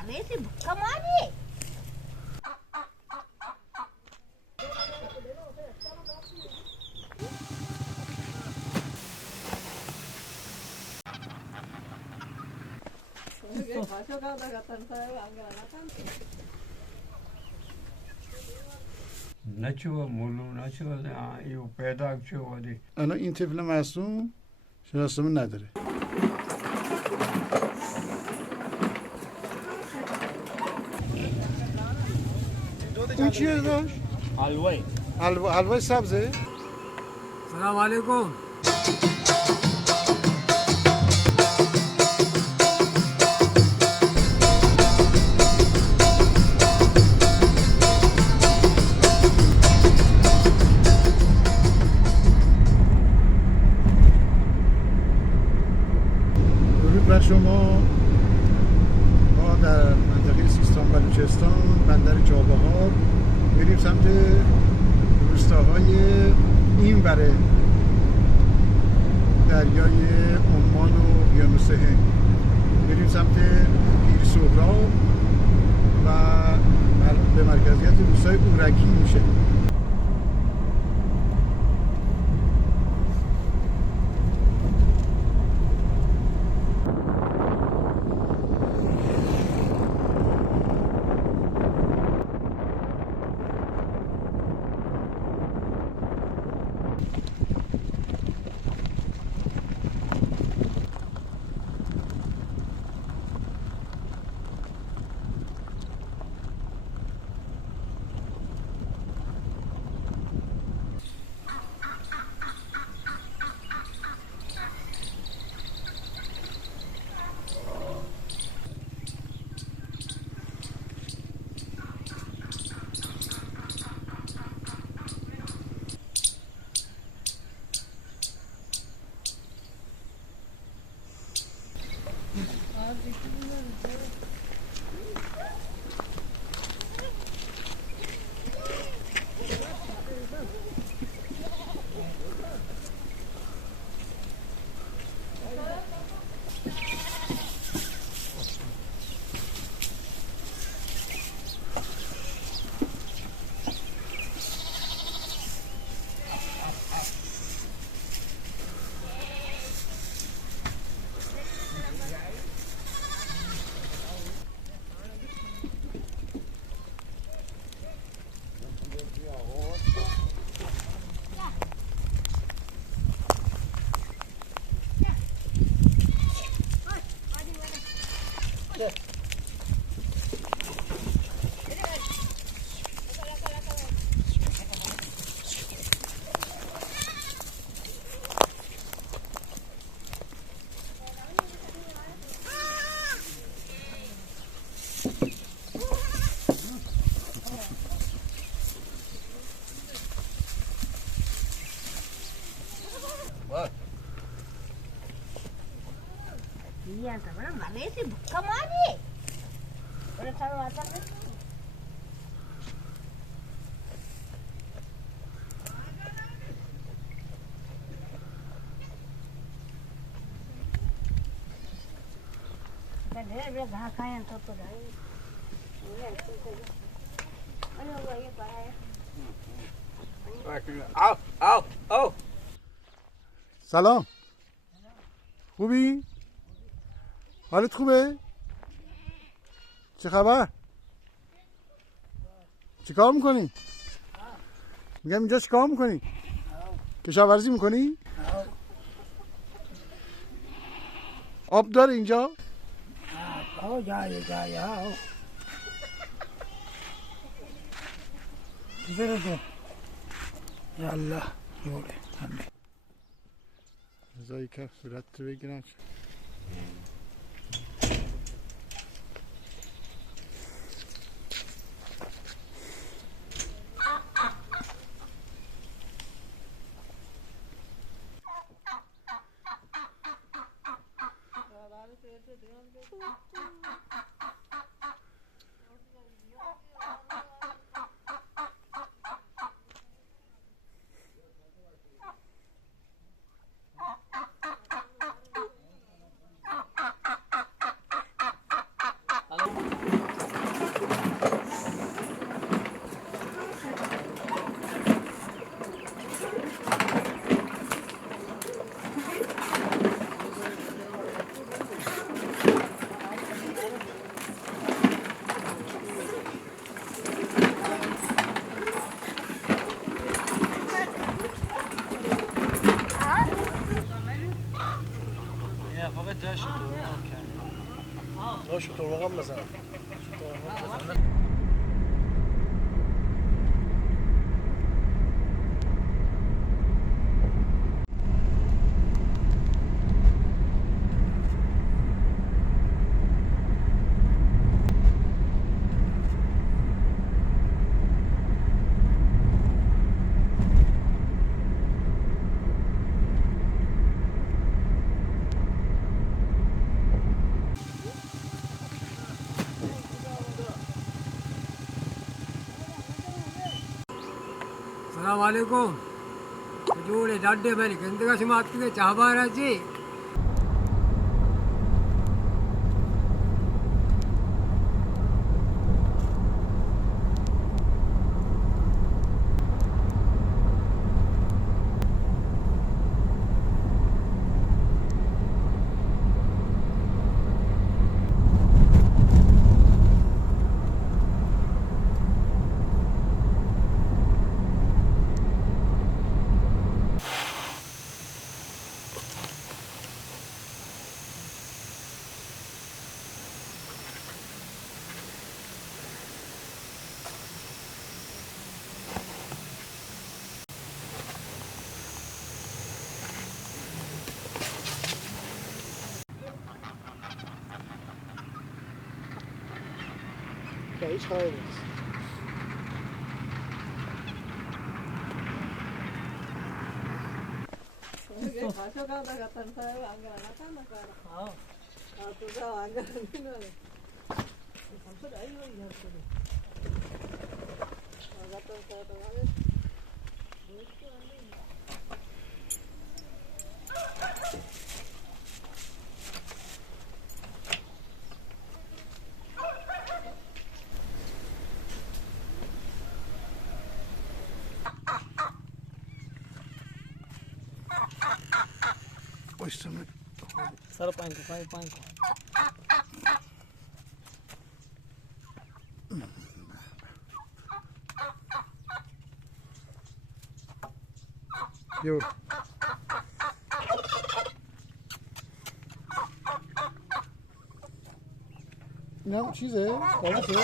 मनेसी भुक्का मारी نچو مولو نچو یو پیدا چه وادی الان این طفل معصوم شناسنامه نداره. این چیه داشت؟ حلوایی حلوای سبزه؟ سلام علیکم. درود بر شما. ما در منطقه سیستان بلوچستان بندر چابهار بریم سمت روستاهای این بره دریای عمان و اقیانوس هند، بریم سمت پیر سهراب و به مرکزیت روستای اورکی میشه. मनेसी भुक्का मारी बड़े सारे वाता में ढेर ढेर घास खाए हैं तो ढाई अरे वो ये पाया آو آو آو. سلام، خوبی؟ حالت خوبه؟ چه خبر؟ چی کار میکنی؟ میگم اینجا چی کار میکنی؟ کشاورزی میکنی؟ آب داره اینجا؟ آو جای آو. برده. یالله جوره. رضایی که صورت رو بگیرم. السلام عليكم. جوړې ډاډې باندې ګندګا سمات کې چا راځي. هیچ خبری نیست. سر پایین کو. یو نه چیزه خلاصه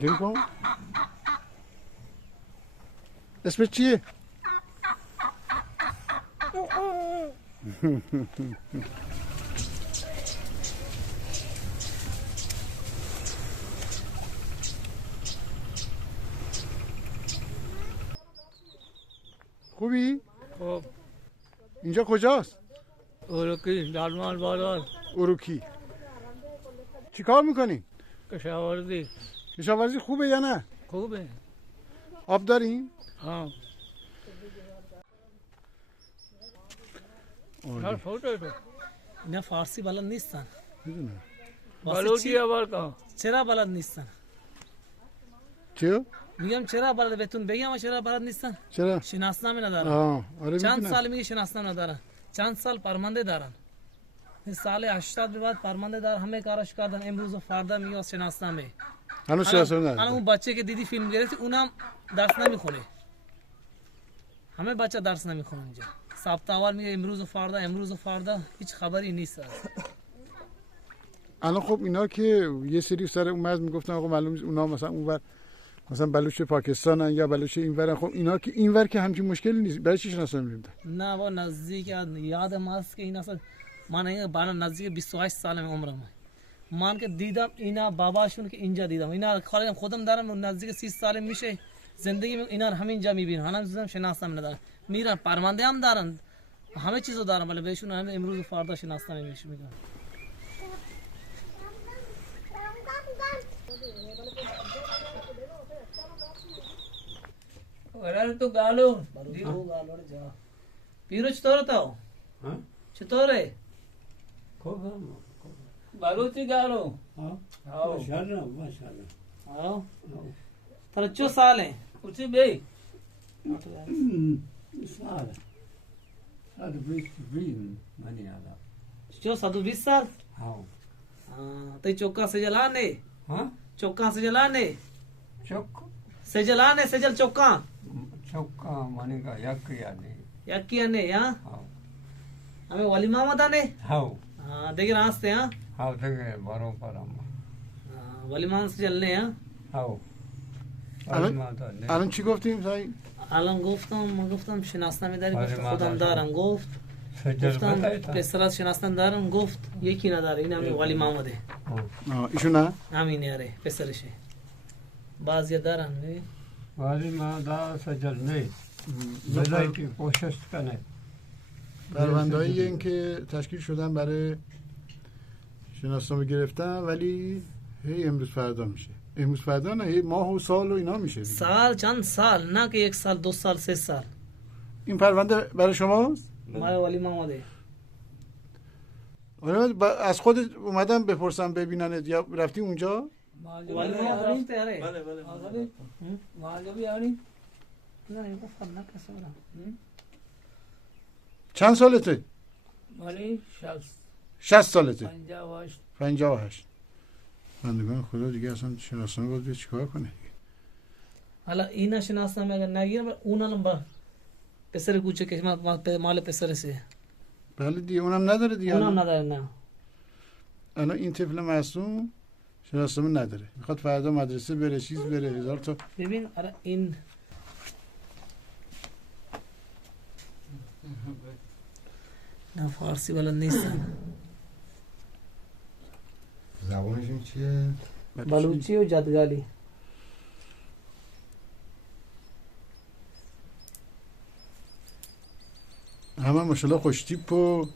جوری کن اسمت چیه؟ خوبی؟ خب اینجا کجاست؟ اروکی دالمال بازار اروکی چی کار میکنی؟ کشاورزی کشاورزی خوبه یا نه؟ خوبه. آب داریم؟ ها هر فوتو تو اینا فارسی بلد نیستن. میدونم بلوچی اول کا چرا بلد نیستن؟ چه؟ میگم چرا بلد بهتون بگم چرا بلد نیستن؟ چرا؟ شناسنامه ندارن. آره چند میدونم. سال میگه شناسنامه ندارن، چند سال پرمانده دارن. سال 80 به بعد پرمانده دار همه کارش کردن. امروز و فردا میگه شناسنامه. هنوز شناسنامه الان اون بچه که دیدی فیلم گرفتی اونم درس نمیخونه. همه بچه درس نمیخونن اینجا. ثبت اول میگه امروز و فردا هیچ خبری نیست. الان خب اینا که یه سری سر اون مرز میگفتن آقا معلوم اونا مثلا اونور مثلا بلوچ پاکستانن یا بلوچ اینورن، خب اینا که اینور که همچین مشکلی نیست، برای چی شناسنامه میدن؟ نه با نزدیک یادم هست که این اصلا من اینجا بالا نزدیک 28 سالم عمرمه. من که دیدم اینا باباشون که اینجا دیدم، اینا خالم خودم دارم نزدیک 30 سال میشه زندگی اینا همینجا میبینم. هنوز شناسنامه ندارن، میرن پرمانده هم دارن، همه چیزو دارن ولی بهشون همه امروز و فردا شناسنامه میگن. करार तो गालो पीरो चतोर ताओ हा? चतोर है खूप बालूची गालो हा? हाव माशाल्लाह. आओ तर 4 साल है उसी बे Sağ Hadi büyük mani ala. 4 साल 20 साल Hav. हाँ तो चौका से जलाने Ha? चौका से जलाने Çok से जल चौका çok mani ka yak yani. या किया ने यहाँ Hav. हमें वलीमा मता ने Hav. हाँ देखिए रास्ते हाँ Hav tege barobar amma. Walima से चलने हाँ Hav. الان Almada ne? الان چی گفتیم سعید؟ الان گفتم شناسنامه داری گفت ولی خودم ما دارم گفت Secel گفتم batayta. پسرات شناسنامه دارم گفت یکی نداره این همین ولی محمده آه، ایشون نه؟ همین یاره پسرشه بعضی دارن ببین. Vali ma da secel ne? Bezay ki koşuş kane. پروندهایی این که تشکیل شدن برای شناسنامه گرفتن ولی هی امروز فردا میشه امروز فردا نه هی ماه و سال و اینا میشه دیگه. سال چند سال نه که 1 سال 2 سال 3 سال این پرونده برای شماست؟ مال ولی محمده از خودت اومدم بپرسم ببیننت یا رفتی اونجا؟ ولی محمد رفته اره मालवी आनी نه این گفت نه کسا برم چند سالته؟ مالی شخص 60 سالته 58 58 بندگان خدا دیگه اصلا شناسنامه باید بیاد چیکار کنه حالا اینا شناسنامه اگر نگیرم اونا لمبا پسر کوچه که مال پسر سه بله دیگه اونم نداره دیگه اونم الان نداره نه الان این طفل معصوم شناسنامه نداره میخواد فردا مدرسه بره چیز بره هزار تا ببین آره این نه فارسی بلد نیستم زبانشون چیه؟ بلوچی و جدگالی همه ماشاءالله خوش تیپ و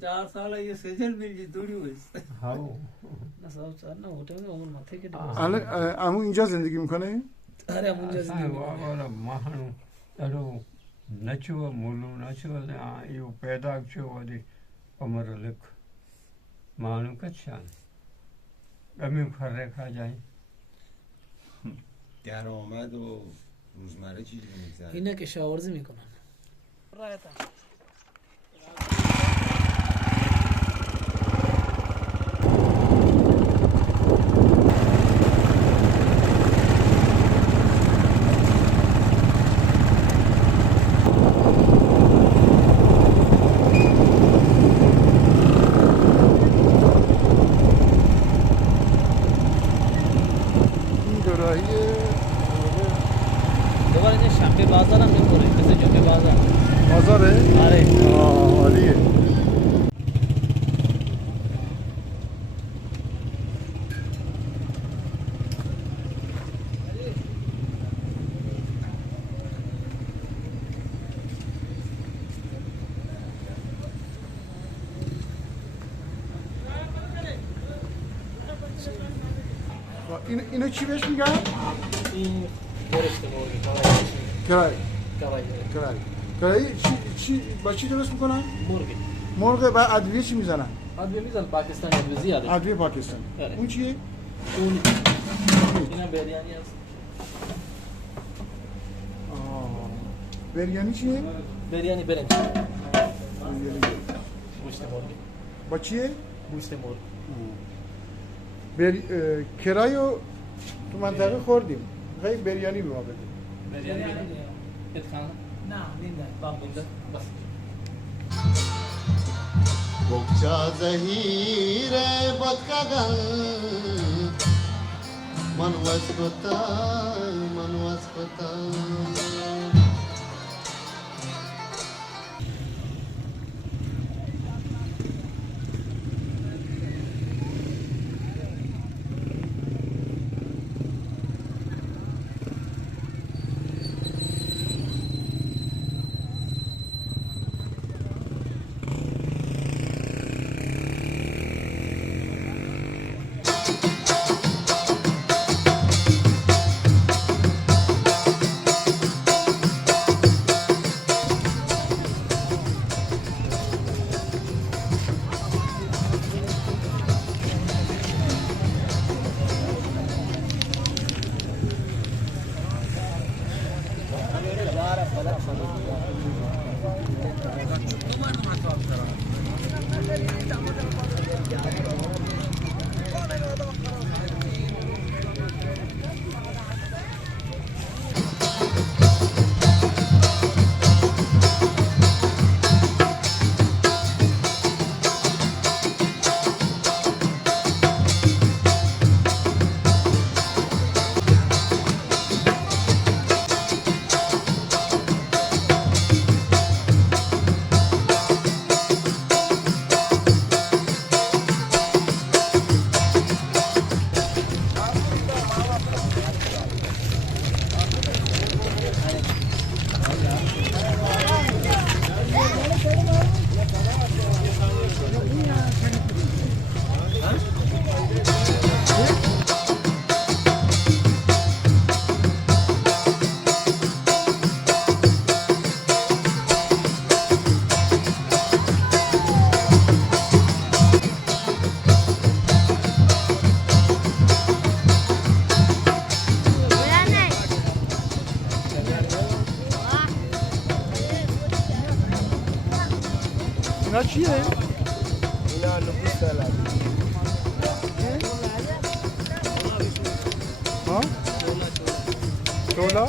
4 साल ये सेजल मिल थोड़ी हुई Hav. نه صاحب سر نه होटल में और माथे के الان عمو اینجا زندگی میکنه अरे मुझे Asan wagora mahanu aro nachuwa mulu nachuwa yu पैदा chuwa di amaralik manu kachan. Gami farre kha jaye. درآمد و روزمره چیزی میگذره؟ اینه که شاورزی میکنن رایتا این دوراهی دوباره اینجا شنبه بازار هم میکنه مثل جمعه بازار بازاره؟ آره آه عالیه اینو چی بهش میگن؟ این برشت مرگی کرای کواهی کرای کرای چی با چی درست میکنن؟ مرگی مرغ و ادویه چی میزنن؟ ادویه میزن پاکستانی ادویه زیاده ادویه پاکستان آره. اون چیه؟ اون اینا بریانی هست بریانی چیه؟ بریانی برنج بریانی. گوشت مرگی با چیه؟ گوشت مرغ کرایو تو منطقه خوردیم خیلی بریانی به ما بده بریانی اتخانه نه نینده باب بنده بس بگذا زهیر بدکگل من واسکتا چیه؟ اینا لبوس سلام ها؟ تولا؟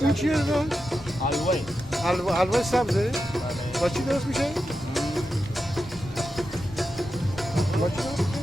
این چیه رو؟ حلوای سبزه؟ با چی درست میشه؟ با چی درست؟